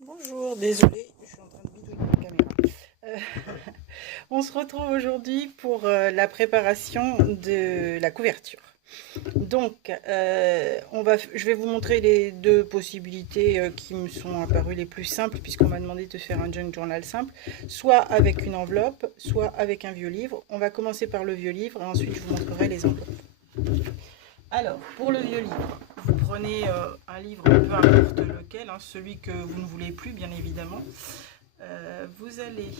Bonjour, désolée, je suis en train de bidouiller la caméra. Euh, on se retrouve aujourd'hui pour la préparation de la couverture. Donc, je vais vous montrer les deux possibilités qui me sont apparues les plus simples, puisqu'on m'a demandé de faire un junk journal simple, soit avec une enveloppe, soit avec un vieux livre. On va commencer par le vieux livre et ensuite je vous montrerai les enveloppes. Alors, pour le vieux livre, vous prenez un livre, peu importe lequel, hein, celui que vous ne voulez plus, bien évidemment. Vous allez...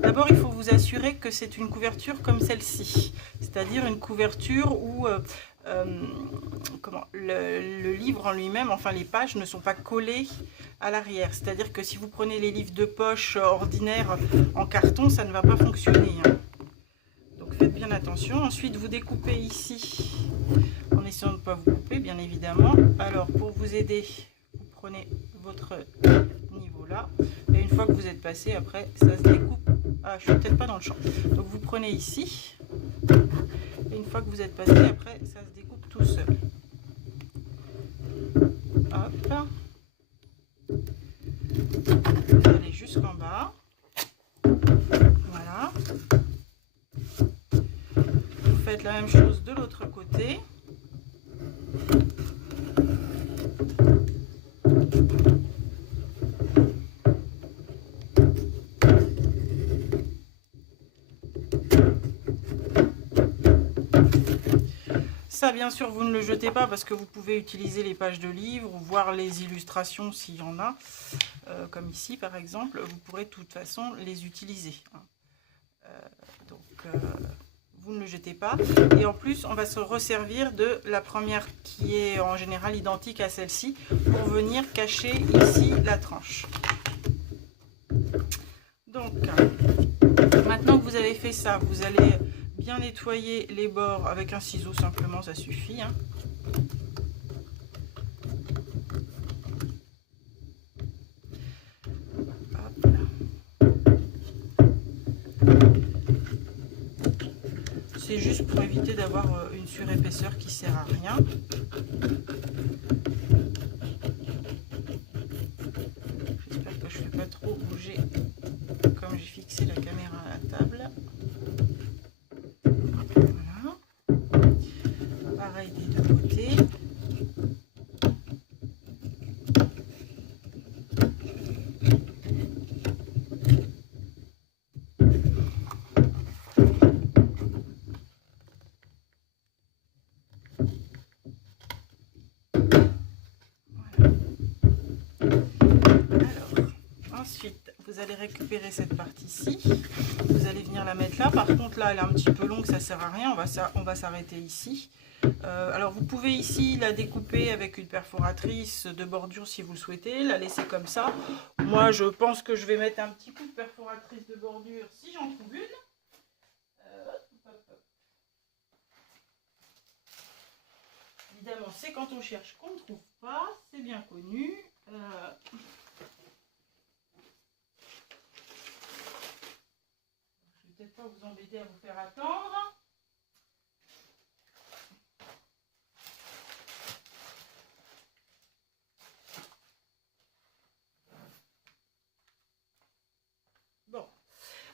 D'abord, il faut vous assurer que c'est une couverture comme celle-ci, c'est-à-dire une couverture où le livre en lui-même, enfin les pages, ne sont pas collées à l'arrière. C'est-à-dire que si vous prenez les livres de poche ordinaires en carton, ça ne va pas fonctionner, hein. Faites bien attention. Ensuite, vous découpez ici, en essayant de ne pas vous couper, bien évidemment. Alors, pour vous aider, vous prenez votre niveau là. Et une fois que vous êtes passé, après, ça se découpe. Ah, je suis peut-être pas dans le champ. Donc, vous prenez ici. Et une fois que vous êtes passé, après, ça se découpe tout seul. Hop. Vous allez jusqu'en bas. Voilà. Faites la même chose de l'autre côté. Ça, bien sûr, vous ne le jetez pas parce que vous pouvez utiliser les pages de livres ou voir les illustrations s'il y en a, comme ici par exemple. Vous pourrez de toute façon les utiliser. Vous ne le jetez pas. Et en plus, on va se resservir de la première qui est en général identique à celle-ci pour venir cacher ici la tranche. Donc, maintenant que vous avez fait ça, vous allez bien nettoyer les bords avec un ciseau, simplement, ça suffit, hein. C'est juste pour éviter d'avoir une surépaisseur qui sert à rien. J'espère que je ne fais pas trop bouger comme j'ai fixé la caméra à la table. Voilà. Pareil des deux côtés. Ensuite, vous allez récupérer cette partie-ci. Vous allez venir la mettre là. Par contre, là, elle est un petit peu longue, ça ne sert à rien. On va s'arrêter ici. Alors, vous pouvez ici la découper avec une perforatrice de bordure si vous le souhaitez. La laisser comme ça. Moi, je pense que je vais mettre un petit coup de perforatrice de bordure si j'en trouve une. Évidemment, c'est quand on cherche qu'on ne trouve pas. C'est bien connu. Peut-être pas vous embêter à vous faire attendre. Bon,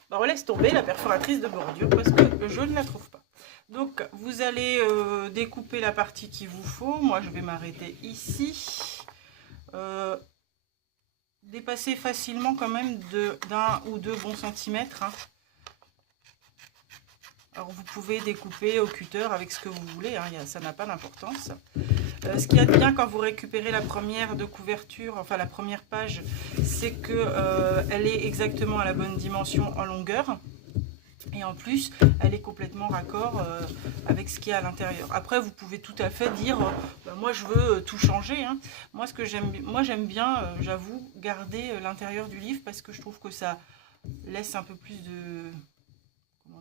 bah on laisse tomber la perforatrice de bordure parce que je ne la trouve pas. Donc vous allez découper la partie qu'il vous faut. Moi je vais m'arrêter ici. Dépasser facilement quand même d'un ou deux bons centimètres, hein. Alors vous pouvez découper au cutter avec ce que vous voulez, hein, ça n'a pas d'importance. Ce qu'il y a de bien quand vous récupérez la première de couverture, enfin la première page, c'est que elle est exactement à la bonne dimension en longueur. Et en plus, elle est complètement raccord avec ce qu'il y a à l'intérieur. Après, vous pouvez tout à fait dire, moi je veux tout changer, hein. Moi j'aime bien, j'avoue, garder l'intérieur du livre parce que je trouve que ça laisse un peu plus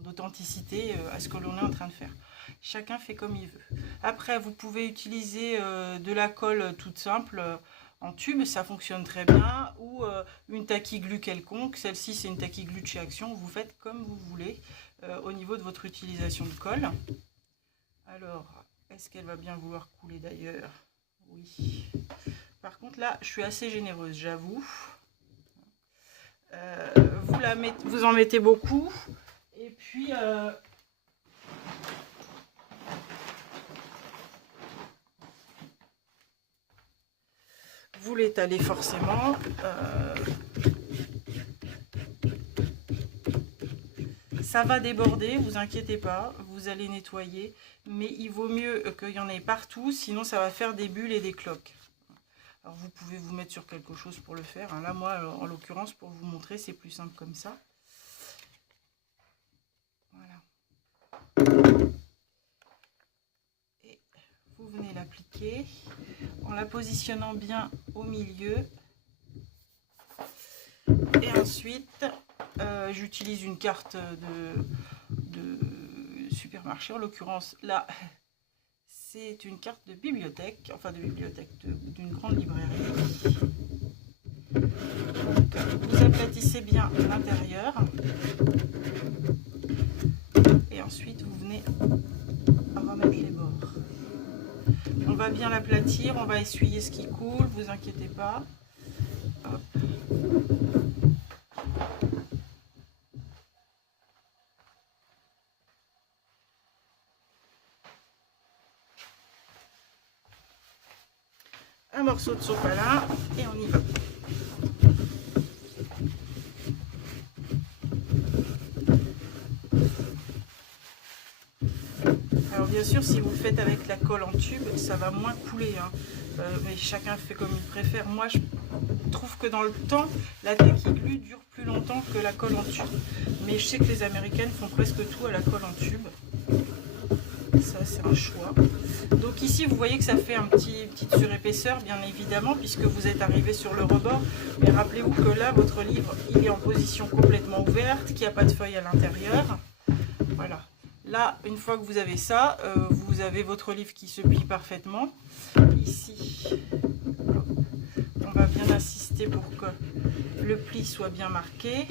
d'authenticité à ce que l'on est en train de faire. Chacun fait comme il veut. Après, vous pouvez utiliser de la colle toute simple en tube, ça fonctionne très bien, ou une tacky glue quelconque. Celle-ci, c'est une tacky glue de chez Action. Vous faites comme vous voulez au niveau de votre utilisation de colle. Alors, Est-ce qu'elle va bien vouloir couler d'ailleurs? Oui. Par contre là, je suis assez généreuse, j'avoue. Vous en mettez beaucoup. Et puis... vous l'étalez forcément. Ça va déborder, vous inquiétez pas, vous allez nettoyer, mais il vaut mieux qu'il y en ait partout, sinon ça va faire des bulles et des cloques. Alors vous pouvez vous mettre sur quelque chose pour le faire, hein. Là moi en l'occurrence pour vous montrer c'est plus simple comme ça. Voilà. Et vous venez l'appliquer en la positionnant bien au milieu. Et ensuite, j'utilise une carte de supermarché. En l'occurrence, là, c'est une carte de bibliothèque, enfin de bibliothèque, d'une grande librairie. Donc, vous aplatissez bien l'intérieur. Et ensuite, vous venez remettre les bords. On va bien l'aplatir, on va essuyer ce qui coule, vous inquiétez pas. Hop. Un morceau de sopalin et on y va. Alors bien sûr, si vous le faites avec la colle en tube, ça va moins couler, hein. Mais chacun fait comme il préfère. Moi, je trouve que dans le temps, la taquiglue dure plus longtemps que la colle en tube. Mais je sais que les Américaines font presque tout à la colle en tube. Ça, c'est un choix. Donc ici, vous voyez que ça fait une petite surépaisseur, bien évidemment, puisque vous êtes arrivé sur le rebord. Mais rappelez-vous que là, votre livre, il est en position complètement ouverte, qu'il n'y a pas de feuille à l'intérieur. Voilà. Là, une fois que vous avez ça, vous avez votre livre qui se plie parfaitement. Ici, on va bien insister pour que le pli soit bien marqué.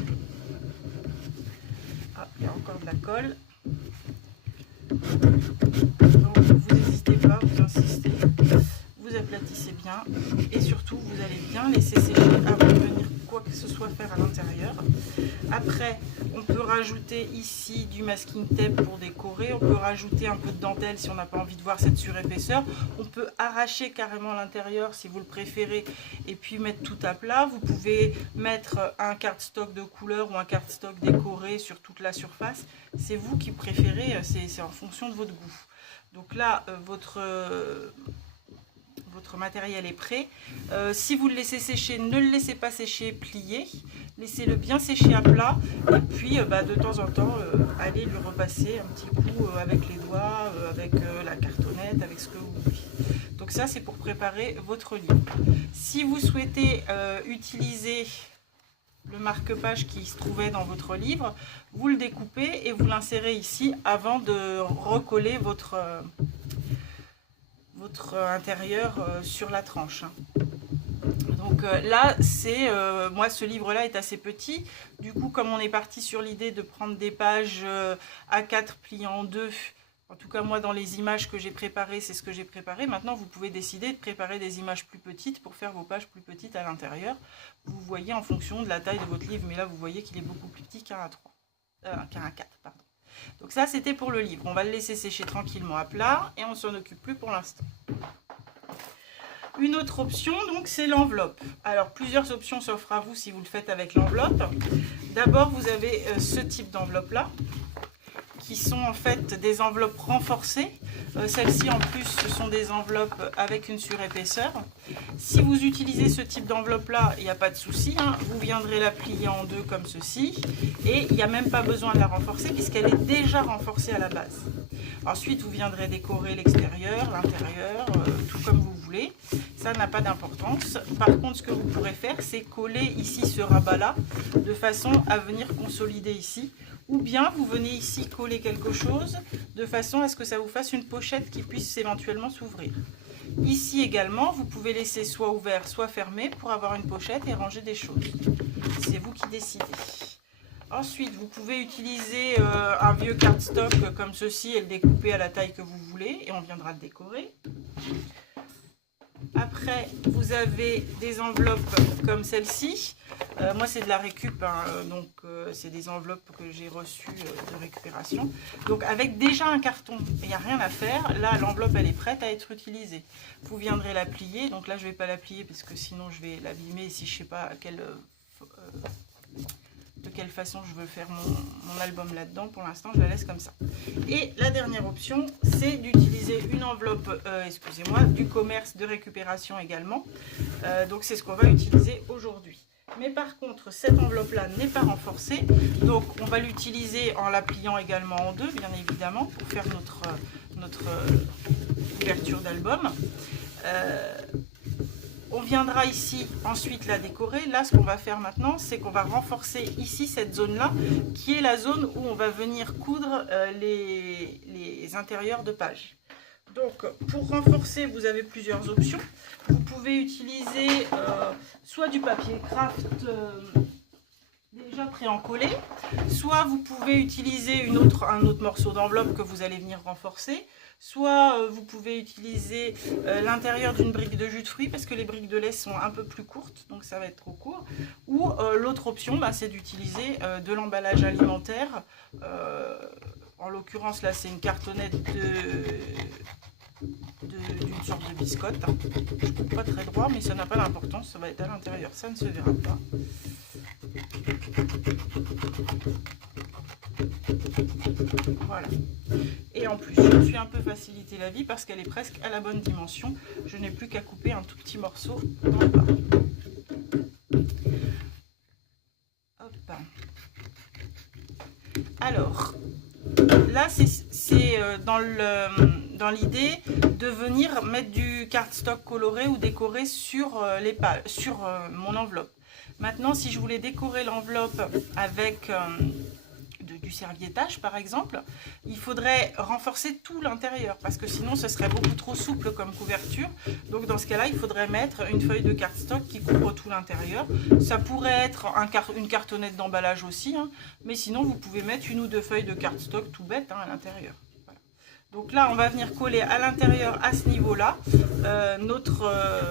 Ah, il y a encore de la colle. Donc, vous n'hésitez pas, vous insistez. Vous aplatissez bien. Et surtout, vous allez bien laisser sécher avant de venir quoi que ce soit faire à l'intérieur. Après, on peut rajouter ici du masking tape pour décorer. On peut rajouter un peu de dentelle si on n'a pas envie de voir cette surépaisseur. On peut arracher carrément l'intérieur si vous le préférez et puis mettre tout à plat. Vous pouvez mettre un cardstock de couleur ou un cardstock décoré sur toute la surface. C'est vous qui préférez, c'est en fonction de votre goût. Donc là, votre matériel est prêt. Si vous le laissez sécher, ne le laissez pas sécher plié. Laissez-le bien sécher à plat. Et puis, de temps en temps, allez lui repasser un petit coup avec les doigts, avec la cartonnette, avec ce que vous voulez. Donc ça, c'est pour préparer votre livre. Si vous souhaitez utiliser le marque-page qui se trouvait dans votre livre, vous le découpez et vous l'insérez ici avant de recoller votre intérieur sur la tranche. Donc là, c'est moi ce livre-là est assez petit. Du coup, comme on est parti sur l'idée de prendre des pages A4 pliées en deux, en tout cas moi dans les images que j'ai préparées, c'est ce que j'ai préparé. Maintenant, vous pouvez décider de préparer des images plus petites pour faire vos pages plus petites à l'intérieur. Vous voyez en fonction de la taille de votre livre, mais là vous voyez qu'il est beaucoup plus petit qu'un A3, qu'un A4, pardon. Donc ça, c'était pour le livre. On va le laisser sécher tranquillement à plat et on s'en occupe plus pour l'instant. Une autre option, donc, c'est l'enveloppe. Alors, plusieurs options s'offrent à vous si vous le faites avec l'enveloppe. D'abord, vous avez ce type d'enveloppe-là, qui sont en fait des enveloppes renforcées. Celles-ci, en plus, ce sont des enveloppes avec une surépaisseur. Si vous utilisez ce type d'enveloppe-là, il n'y a pas de souci, hein. Vous viendrez la plier en deux comme ceci. Et il n'y a même pas besoin de la renforcer puisqu'elle est déjà renforcée à la base. Ensuite, vous viendrez décorer l'extérieur, l'intérieur, tout comme vous voulez. Ça n'a pas d'importance. Par contre, ce que vous pourrez faire, c'est coller ici ce rabat-là de façon à venir consolider ici. Ou bien vous venez ici coller quelque chose de façon à ce que ça vous fasse une pochette qui puisse éventuellement s'ouvrir. Ici également, vous pouvez laisser soit ouvert, soit fermé pour avoir une pochette et ranger des choses. C'est vous qui décidez. Ensuite, vous pouvez utiliser un vieux cardstock comme ceci et le découper à la taille que vous voulez et on viendra le décorer. Après, vous avez des enveloppes comme celle-ci. Moi, c'est de la récup, hein, donc c'est des enveloppes que j'ai reçues de récupération. Donc, avec déjà un carton, il n'y a rien à faire. Là, l'enveloppe, elle est prête à être utilisée. Vous viendrez la plier. Donc là, je ne vais pas la plier parce que sinon, je vais l'abîmer si je ne sais pas de quelle façon je veux faire mon album là-dedans. Pour l'instant, je la laisse comme ça. Et la dernière option, c'est d'utiliser une enveloppe, excusez-moi, du commerce de récupération également. Donc, c'est ce qu'on va utiliser aujourd'hui. Mais par contre, cette enveloppe-là n'est pas renforcée. Donc, on va l'utiliser en la pliant également en deux, bien évidemment, pour faire notre couverture d'album. On viendra ici ensuite la décorer. Là, ce qu'on va faire maintenant, c'est qu'on va renforcer ici cette zone-là, qui est la zone où on va venir coudre les intérieurs de page. Donc, pour renforcer, vous avez plusieurs options. Vous pouvez utiliser soit du papier craft déjà pré-encollé, soit vous pouvez utiliser un autre morceau d'enveloppe que vous allez venir renforcer, soit vous pouvez utiliser l'intérieur d'une brique de jus de fruits parce que les briques de lait sont un peu plus courtes, donc ça va être trop court. Ou l'autre option, c'est d'utiliser de l'emballage alimentaire. En l'occurrence, là, c'est une cartonnette d'une sorte de biscotte. Je ne coupe pas très droit, mais ça n'a pas d'importance, ça va être à l'intérieur, ça ne se verra pas. Voilà. Et en plus, je me suis un peu facilité la vie parce qu'elle est presque à la bonne dimension. Je n'ai plus qu'à couper un tout petit morceau dans le bas. Hop. Alors, là, c'est dans l'idée de venir mettre du cardstock coloré ou décoré sur mon enveloppe. Maintenant, si je voulais décorer l'enveloppe avec du serviettage, par exemple, il faudrait renforcer tout l'intérieur parce que sinon, ce serait beaucoup trop souple comme couverture. Donc, dans ce cas-là, il faudrait mettre une feuille de cardstock qui couvre tout l'intérieur. Ça pourrait être une cartonnette d'emballage aussi, hein, mais sinon, vous pouvez mettre une ou deux feuilles de cardstock tout bête à l'intérieur. Donc là, on va venir coller à l'intérieur, à ce niveau-là, notre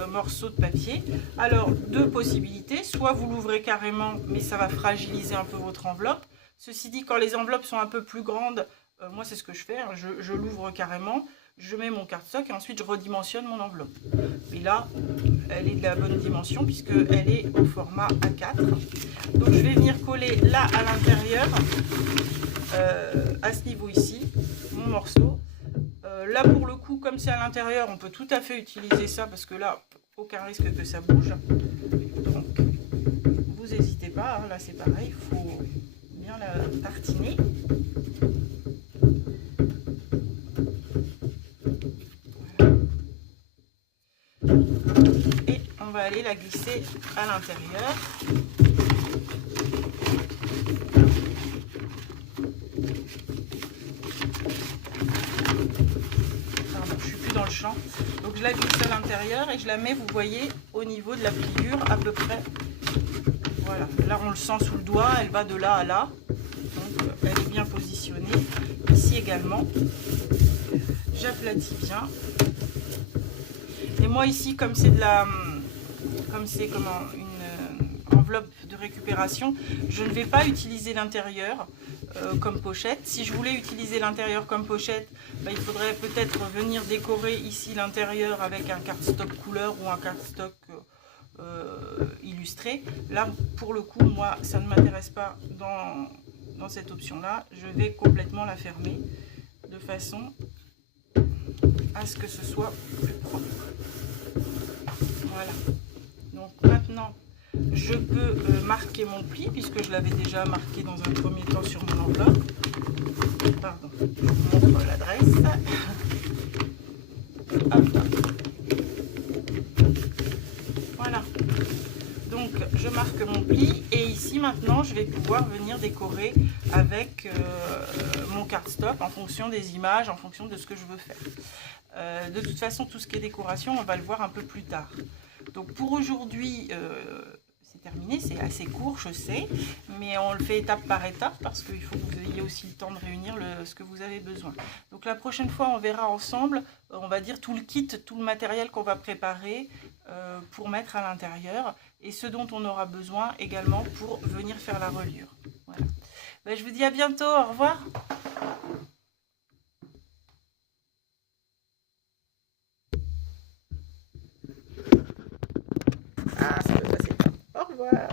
morceau de papier. Alors, deux possibilités. Soit vous l'ouvrez carrément, mais ça va fragiliser un peu votre enveloppe. Ceci dit, quand les enveloppes sont un peu plus grandes, moi, c'est ce que je fais. Hein, je l'ouvre carrément, je mets mon cardstock et ensuite, je redimensionne mon enveloppe. Et là, elle est de la bonne dimension puisqu'elle est au format A4. Donc, je vais venir coller là, à l'intérieur, à ce niveau ici, mon morceau. Là, pour le coup, comme c'est à l'intérieur, on peut tout à fait utiliser ça parce que là, aucun risque que ça bouge. Donc, vous n'hésitez pas. Hein, là, c'est pareil. Il faut bien la tartiner. Voilà. Et on va aller la glisser à l'intérieur. Dans le champ, donc je la glisse à l'intérieur et je la mets, vous voyez, au niveau de la pliure à peu près. Voilà, là on le sent sous le doigt, elle va de là à là, donc elle est bien positionnée. Ici également, j'aplatis bien. Et moi ici, comme c'est une enveloppe de récupération, je ne vais pas utiliser l'intérieur comme pochette. Si je voulais utiliser l'intérieur comme pochette, il faudrait peut-être venir décorer ici l'intérieur avec un cardstock couleur ou un cardstock illustré. Là, pour le coup, moi, ça ne m'intéresse pas dans cette option-là. Je vais complètement la fermer de façon à ce que ce soit plus propre. Voilà. Donc maintenant, je peux marquer mon pli puisque je l'avais déjà marqué dans un premier temps sur mon enveloppe. Pardon, je vous montre l'adresse. Voilà. Donc je marque mon pli et ici maintenant je vais pouvoir venir décorer avec mon cardstock en fonction des images, en fonction de ce que je veux faire. De toute façon, tout ce qui est décoration, on va le voir un peu plus tard. Donc pour aujourd'hui, c'est terminé. C'est assez court, je sais, mais on le fait étape par étape parce qu'il faut que vous ayez aussi le temps de réunir ce que vous avez besoin. Donc la prochaine fois, on verra ensemble, on va dire tout le kit, tout le matériel qu'on va préparer pour mettre à l'intérieur et ce dont on aura besoin également pour venir faire la reliure. Voilà. Ben, je vous dis à bientôt, au revoir. Ah, ça peut passer. Au revoir.